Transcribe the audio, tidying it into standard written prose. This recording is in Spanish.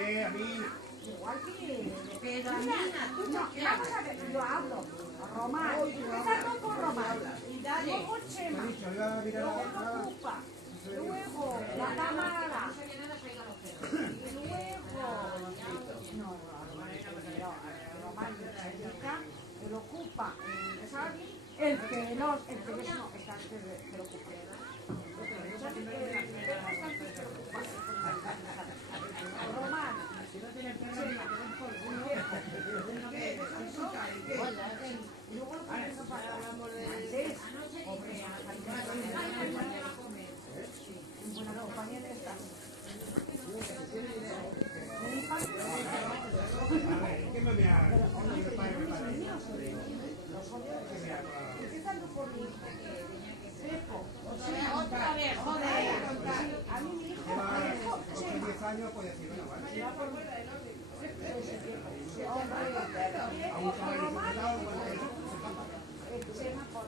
a mí. Igual que... Pero Nina, tú No, vamos a ver, yo hablo. Román, empezando por Román. y dale. Luego Chema. Luego Ocupa. Luego la Tamara. Y luego... No, Román y Chelita. El Ocupa. El Pelón. El Pelón no, está antes del Ocupa. Román. Y luego lo que nos pasa antes, en buena compañía de esta. Empezando por mi Pepo. Otra vez, joder. A mí mi hijo, Con 10 años puede decir, bueno, vale. Chema por